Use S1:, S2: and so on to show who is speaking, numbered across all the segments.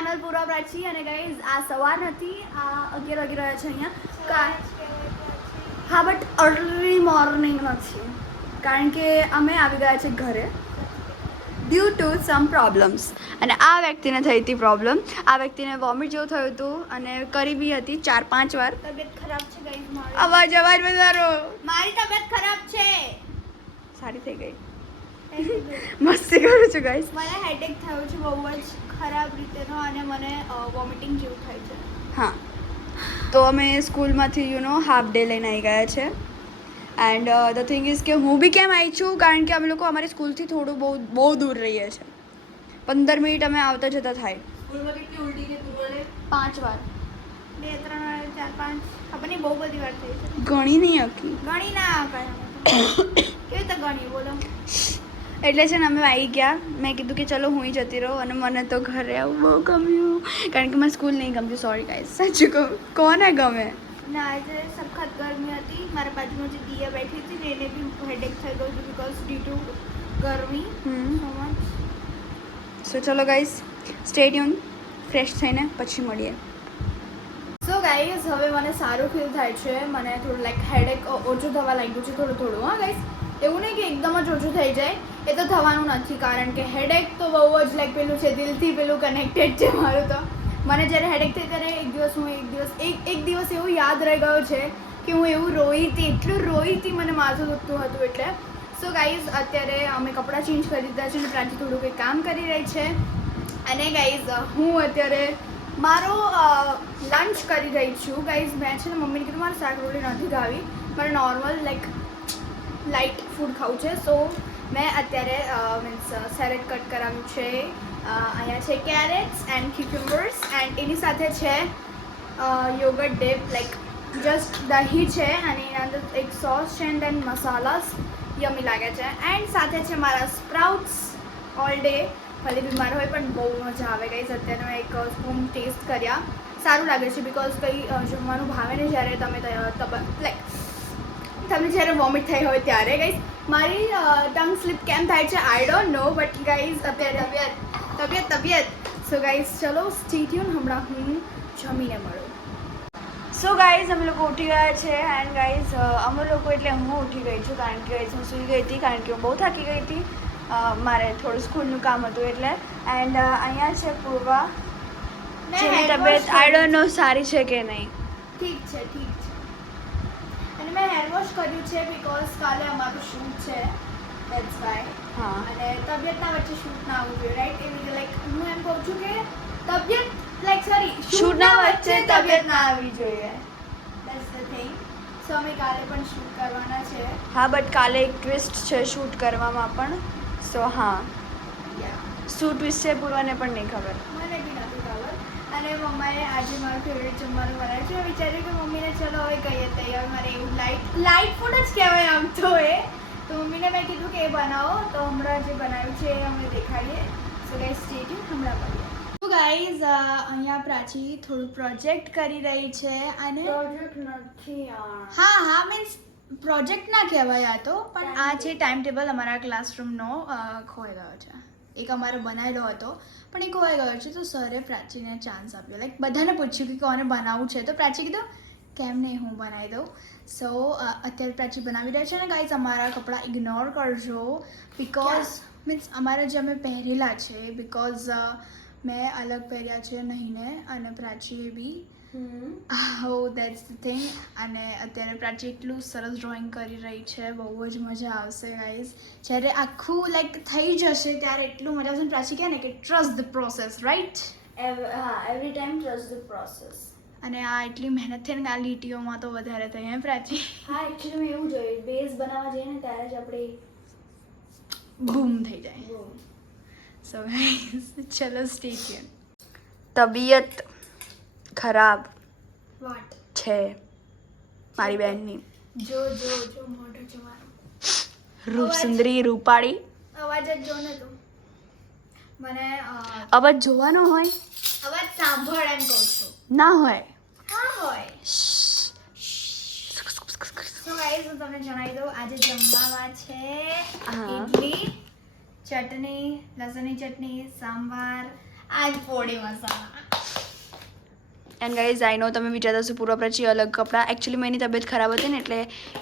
S1: Channel પૂરા પ્રાચી અને guys આ સવાર નથી આ અગિયાર વાગી રહ્યા છે અહીંયા. હા બટ અર્લી મોર્નિંગ નથી કારણ કે અમે આવી ગયા છે ઘરે ડ્યુ ટુ સમ પ્રોબ્લેમ્સ અને આ વ્યક્તિને થઈ હતી પ્રોબ્લેમ આ વ્યક્તિને વોમિટ જેવું થયું હતું અને કરી બી હતી ચાર પાંચ વાર.
S2: તબિયત ખરાબ છે ગાઈઝ
S1: અવાજ અવાજ વધારો.
S2: મારી તબિયત ખરાબ છે.
S1: સારી થઈ ગઈ. મસ્તી કરું છું ગાઈસ
S2: મને હેડેક થયો છે બહુ જ. ખરાબ રીતેનો અને મને વોમિટિંગ જેવું થાય છે.
S1: હા. તો અમે સ્કૂલમાંથી યુ નો હાફ ડે લઈને આવી ગયા છે. એન્ડ ધ થિંગ ઇઝ કે હું બી કેમ આવી છું? કારણ કે અમે લોકો અમારી સ્કૂલથી થોડું બહુ બહુ દૂર રહીએ છીએ પંદર મિનિટ અમે આવતા જતા થાય. પાંચ વાર.
S2: બે ત્રણ વાર ચાર પાંચ. ખબર નહીં બહુ બધી વાર થઈ છે.
S1: ગણી નહીં હતી
S2: ગણી ના કયા કેવી રીતે ગણી? બોલો.
S1: એટલે છે ને અમે આવી ગયા. મેં કીધું કે ચલો હું જતી રહું અને મને તો ઘરે આવું બહુ ગમ્યું. કારણ કે મને સ્કૂલ નહીં ગમતી સોરી ગાઈસ સાચું કહું. કોને ગમે?
S2: ના આજે સખત ગરમી હતી. મારા બાજુમાં જે દિયા બેઠી હતી ને એને બી હેડેક થઈ ગયું હતું બીકોઝ ડ્યુ ટુ ગરમી.
S1: સો ચલો ગાઈસ સ્ટેડિયમ ફ્રેશ થઈને પછી મળીએ. સો ગાઈઝ હવે મને સારું ફીલ થાય છે. મને થોડું લાઈક હેડેક ઓછું થવા લાગ્યું છે થોડું થોડું હા ગાઈઝ એવું નહીં કે એકદમ જ ઓછું થઈ જાય. એ તો થવાનું નથી, કારણ કે હેડેક તો બહુ જ લાઈક પેલું છે, દિલથી પેલું કનેક્ટેડ છે મારું તો. મને જ્યારે હેડેક થઈ ત્યારે એક દિવસ હું એક દિવસ, એક એક દિવસ એવું યાદ રહી ગયો છે કે હું એવું રોઈ હતી એટલું રોઈ હતી મને માથું દુખતું હતું એટલે. સો ગાઈઝ અત્યારે અમે કપડાં ચેન્જ કરી દીધા છે અને પ્રાંતિ થોડું કંઈક કામ કરી રહી છે. અને ગાઈઝ હું અત્યારે મારો લંચ કરી રહી છું. ગાઈઝ મેં છે ને મમ્મીને કીધું, મારે શાક રોટી નથી ખાવી. મારે નોર્મલ લાઈક લાઇટ ફૂડ ખાવું છે. સો મેં અત્યારે મીન્સ સેલેડ કટ કરાવ્યું છે. અહીંયા છે કેરેટ્સ એન્ડ ક્યુક્યુમ્બર્સ એન્ડ એની સાથે છે યોગર્ટ ડેપ લાઈક જસ્ટ દહીં છે અને એના અંદર એક સોસ છે એન્ડ દેન મસાલાસ યમી લાગે છે. એન્ડ સાથે છે મારા સ્પ્રાઉટ્સ ઓલ ડે ભલે બીમાર હોય પણ બહુ મજા આવે ગઈ અત્યારે મેં એક સ્પૂન ટેસ્ટ કર્યા. સારું લાગે છે બિકોઝ કંઈ જમવાનું ભાવે ને જ્યારે તમે લાઈક તમને જ્યારે વોમિટ થઈ હોય ત્યારે ગાઈઝ મારી ટંગ સ્લીપ કેમ થાય છે? I don't know but guys અત્યારે તબિયત તબિયત તબિયત. સો ગાઈઝ ચલો સ્ટીટ્યુન હમણાં હું જમીને મળું. સો ગાઈઝ અમે લોકો ઉઠી ગયા છે એન્ડ ગાઈઝ અમે લોકો એટલે હું ઉઠી ગઈ છું કારણ કે હું સૂઈ ગઈ હતી કારણ કે હું બહુ થાકી ગઈ હતી. મારે થોડું સ્કૂલનું કામ હતું એટલે. એન્ડ અહીંયા છે પૂર્વા. જેની તબિયત આઈ ડોન્ટ નો સારી છે કે નહીં.
S2: ઠીક છે ઠીક મેં હેર વોશ કર્યું છે બીકોઝ કાલે અમારું શૂટ છે. ધેટ્સ વાય
S1: હા.
S2: અને તબિયતના વચ્ચે શૂટ ના આવવું જોઈએ રાઈટ એવી રીતે લાઈક હું એમ કહું છું કે તબિયત લાઈક સોરી
S1: શૂટના વચ્ચે તબિયત ના આવવી જોઈએ.
S2: ધેટ્સ ધ થિંગ સો અમે કાલે પણ શૂટ કરવાના છે.
S1: હા બટ કાલે એક ટ્વિસ્ટ છે શૂટ કરવામાં પણ. સો હા. શૂટ વિશે પૂર્વાને પણ નહીં ખબર.
S2: મને બી અને મમ્માએ આજે મારું ફેવરેટ જમવાનું બનાવ્યું છે. વિચાર્યું કે મમ્મીને ચલો હવે કહીએ તૈયાર. મારે એવું લાઇટ લાઇટ ફૂડ જ કહેવાય આમ તો એ. તો મમ્મીને મેં કીધું કે એ બનાવો. તો હમણાં જે બનાવ્યું છે એ અમે દેખાડીએ. સો ગાઈઝ સ્ટે ટ્યુન હમણાં મળીએ. તો ગાઈઝ અહીંયા પ્રાચી થોડું પ્રોજેક્ટ કરી રહી છે અને
S1: પ્રોજેક્ટ નથી
S2: હા હા મીન્સ પ્રોજેક્ટ ના કહેવાય આ તો. પણ આ છે ટાઈમ ટેબલ અમારા ક્લાસરૂમનો ખોઈ ગયો છે. એક અમારો બનાવેલો હતો. પણ એ ખોવાઈ ગયો છે. તો સરે પ્રાચીને ચાન્સ આપ્યો. લાઈક બધાને પૂછ્યું કે કોને બનાવવું છે? તો પ્રાચી કીધું કેમ નહીં હું બનાવી દઉં. સો અત્યારે પ્રાચી બનાવી રહ્યા છે ને ગાઈઝ અમારા કપડાં ઇગ્નોર કરજો. બિકોઝ મીન્સ અમારા જે અમે પહેરેલા છે બિકોઝ મેં અલગ પહેર્યા છે નહીંને અને પ્રાચીએ બી હો દેટ્સ ધ થિંગ અને અત્યારે પ્રાચી એટલું સરસ ડ્રોઈંગ કરી રહી છે. બહુ જ મજા આવશે ગાઈઝ જ્યારે આખું લાઈક થઈ જશે ત્યારે એટલું મજા આવશે. ને પ્રાચી કહે ને કે ટ્રસ્ટ ધ પ્રોસેસ રાઈટ
S1: હા every time trust the process
S2: અને આ એટલી મહેનત થઈ ને આ લીટીઓમાં તો વધારે થઈ હે પ્રાચી?
S1: હા એકચ્યુઅલી એવું જોઈએ બેઝ બનાવવા જઈએ ને ત્યારે જ આપણે
S2: બૂમ થઈ જાય. સો ગાઈઝ ચલો સ્ટે ટ્યુન
S1: તબિયત ખરાબ
S2: વાટ
S1: છે મારી બહેનની.
S2: જો જો જો મોઢું છે મારું.
S1: રૂપસુંદરી રૂપાળી.
S2: અવાજ જ જો ને તું. મને
S1: અવાજ જોવાનો હોય?
S2: અવાજ સાંભળ એમ કહું છું.
S1: ના હોય.
S2: હા હોય. તો ગાઈઝ હું તમને જણાવી દઉં. આજે જમવામાં છે. ઇડલી ચટણી લસણની ચટણી સાંભાર આજ પોડી મસાલા.
S1: એન્ડ ગાઈઝ આઈ નો તમે વિચારતા હશો પૂર્વ પછી અલગ કપડાં એકચ્યુઅલી એની તબિયત ખરાબ હતી ને એટલે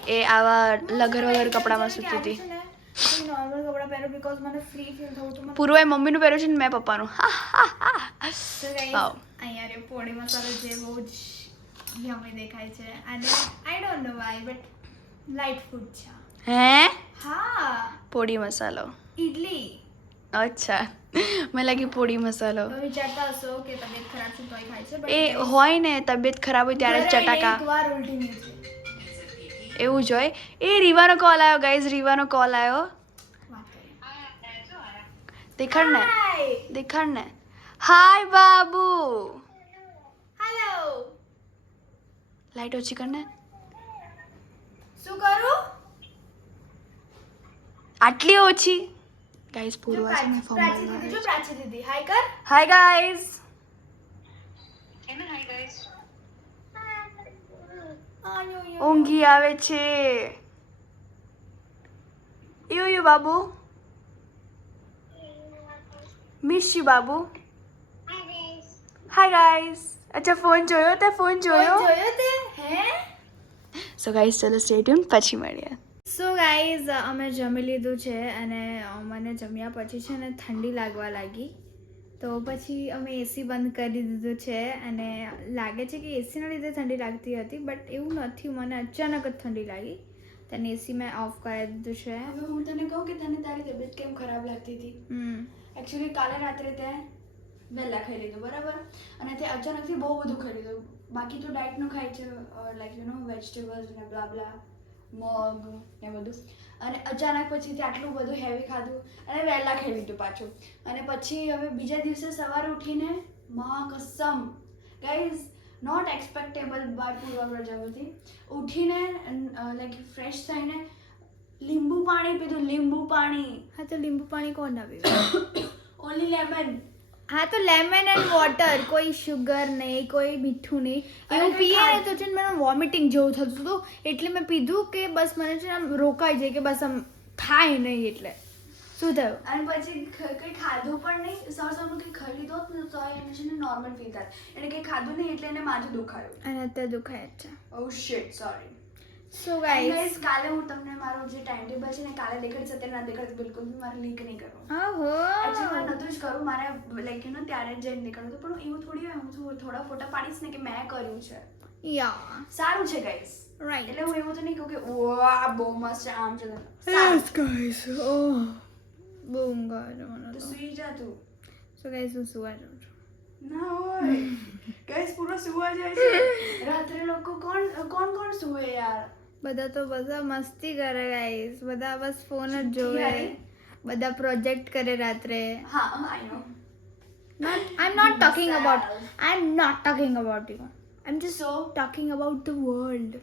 S1: એ આવા લગર વગર કપડામાં સૂતી હતી પૂર્વે મમ્મીનું પહેર્યું છે ને મેં પપ્પાનું
S2: પોડી મસાલો જે બહુ જ યમી દેખાય છે અને I don't know why but light food છે
S1: હે
S2: હા
S1: પોડી મસાલો
S2: ઈડલી
S1: અચ્છા. મને લાગી પોડી મસાલો. એ હોય ને તબિયત ખરાબ હોય ત્યારે ચટાકા. એવું જ હોય. એ રીવાનો કોલ આવ્યો ગાઈઝ રીવાનો કોલ આવ્યો. દેખાડ ને દેખાડ ને હાય બાબુ.
S2: Hello!
S1: લાઈટ ઓછી કર ને
S2: શું કરું?
S1: આટલી ઓછી. ગાઈઝ
S2: જો
S1: પૂર્વા છે ને
S2: પ્રાચી પ્રાચી દીદી જો પ્રાચી દીદી હાય કર
S1: હાય ગાઈઝ
S2: આયો, યો,
S1: ઊંઘી આવે છે. યુ યુ બાબુ? મિસ યુ બાબુ? હાય ગાઈઝ અચ્છા ફોન જોયો તે? ફોન જોયો?
S2: જોયો તે? હે?
S1: સો ગાઈસ ચલો સ્ટે ટ્યુન પછી મળીએ.
S2: સો ગાઈઝ અમે જમી લીધું છે અને મને જમ્યા પછી છે ને ઠંડી લાગવા લાગી. તો પછી અમે એસી બંધ કરી દીધું છે અને લાગે છે કે એસીના લીધે ઠંડી લાગતી હતી બટ એવું નથી. મને અચાનક જ ઠંડી લાગી. તને એસી મેં ઓફ કરી દીધું છે.
S1: હવે હું તને કહું કે તને તારી તબિયત કેમ ખરાબ લાગતી હતી? એકચ્યુઅલી કાલે રાત્રે તે વહેલા ખાઈ લીધું બરાબર? અને તે અચાનકથી બહુ બધું ખાઈ લીધું. બાકી તો ડાયટનું ખાય છે લાઈક યુ નો વેજીટેબલ્સ ને બ્લા બ્લા મગ ને બધું. અને અચાનક પછી તે આટલું બધું હેવી ખાધું અને વહેલા ખાઈ લીધું પાછું. અને પછી હવે બીજા દિવસે સવારે ઉઠીને મા કસમ. Guys not expectable by Purva Prajapati ઉઠીને લાઈક ફ્રેશ થઈને લીંબુ પાણી પીધું લીંબુ પાણી.
S2: હા તો લીંબુ પાણી કોણ ના પીવે?
S1: ઓનલી લેમન
S2: હા તો લેમન એન્ડ વોટર કોઈ શુગર નહીં કોઈ મીઠું નહીં. એવું પીએ ને તો છે ને મને વોમિટિંગ જેવું થતું હતું. એટલે મેં પીધું કે બસ મને છે ને આમ રોકાઈ જાય કે બસ આમ થાય નહીં એટલે. શું થયું?
S1: અને પછી કંઈ ખાધું પણ નહીં સર સવારમાં કંઈ ખરીદો ને તો એને છે ને નોર્મલ ફીલ થાય એને કંઈ ખાધું નહીં એટલે એને માથું દુખાયું.
S2: અને અત્યારે દુખાય છે.
S1: Oh shit sorry
S2: so
S1: guys કાલે હું તમને મારું જે ટાઈમ ટેબલ છે ને કાલે દેખાડીશ અત્યારે ના દેખાડીશ બિલકુલ બી મારે લીક નહીં કરવું.
S2: ઓહો.
S1: એકચ્યુઅલી મેં નતું જ કરું મારે લાઈક યુ નો ત્યારે જ જઈને દેખાડું હતું પણ એવું થોડી હોય હું થોડા ફોટા પાડીશ ને કે મેં કર્યું છે.
S2: યા
S1: સારું છે ગાઈસ
S2: રાઈટ
S1: એટલે હું એવું તો નહીં કહું કે વાહ બહુ મસ્ત છે આમ છે યસ
S2: ગાઈસ ઓહ બહુ ઊંઘ આવે મને
S1: તો
S2: તો.
S1: સુઈ જા તું.
S2: સો ગાઈસ હું સુવા જાઉં છું.
S1: ના હોય. ગાઈસ પૂરો સુવા જાય છે. રાત્રે લોકો કોણ કોણ કોણ સુવે યાર?
S2: બધા તો બધા મસ્તી કરે ગાઈસ બધા બસ ફોન જ જોવે. બધા પ્રોજેક્ટ કરે રાત્રે.
S1: હા I know
S2: not talking about I am not talking about you I am just
S1: so
S2: talking about the world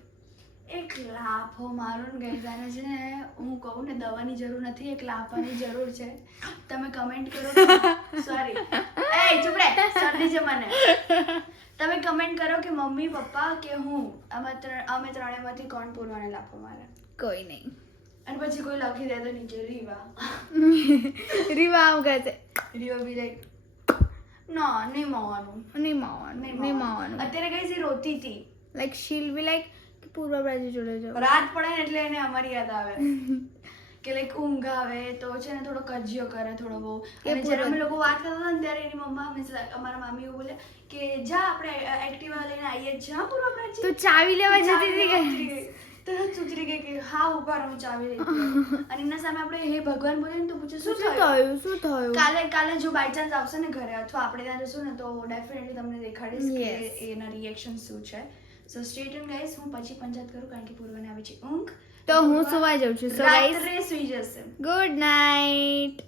S1: એક લાફો મારો ને ગઈદાને છે ને હું કહું ને દવાની જરૂર નથી એક લાફાની જરૂર છે. તમે કમેન્ટ કરો. સોરી એ ચૂપ રે. શરદી છે મને. તમે કમેન્ટ કરો કે મમ્મી પપ્પા કે હું? અમે ત્રણ અમે ત્રણેયમાંથી કોણ પૂરવાને લાફો મારે?
S2: કોઈ નહીં.
S1: અને પછી કોઈ લખી દે તો નીચે રીવા.
S2: રીવા આમ કહે છે.
S1: રીવા બી લાઈક ના નહીં માવાનું.
S2: નહીં માવાનું નહીં માવાનું.
S1: અત્યારે કઈ છે રોતી હતી
S2: લાઈક શીલ બી લાઈક પૂર્વ બાજુ જોડે જો
S1: રાત પડે ને એટલે એને અમારી યાદ આવે. કે લાઈક ઊંઘ આવે તો છે ને થોડો કજિયો કરે થોડો બહુ. અને જ્યારે અમે લોકો વાત કરતા હતા ને ત્યારે એની મમ્મા means અમારા મામી એવું બોલે કે જા આપણે એક્ટિવા લઈને આવીએ. જ પૂરો આપણે
S2: તો ચાવી લેવા જતી હતી કે?
S1: તરત ઉતરી ગઈ કે હા ઊભા રહું ચાવી લઈ અને એના સામે આપણે હે ભગવાન બોલે ને તો પૂછે શું થયું?
S2: શું થયું?
S1: કાલે કાલે જો બાય ચાન્સ આવશે ને ઘરે અથવા આપણે ત્યાં જશું ને તો ડેફિનેટલી તમને દેખાડીશ કે એના રિએક્શન શું છે. સો સ્ટેટ ટ્યુન ગાઈસ હું પછી પંચાયત કરું કારણ કે પૂર્વને આવે છે ઊંઘ.
S2: તો હું સુવા જાઉં છું. સો ગાઈસ
S1: રાત્રે સુઈ જશે.
S2: Good night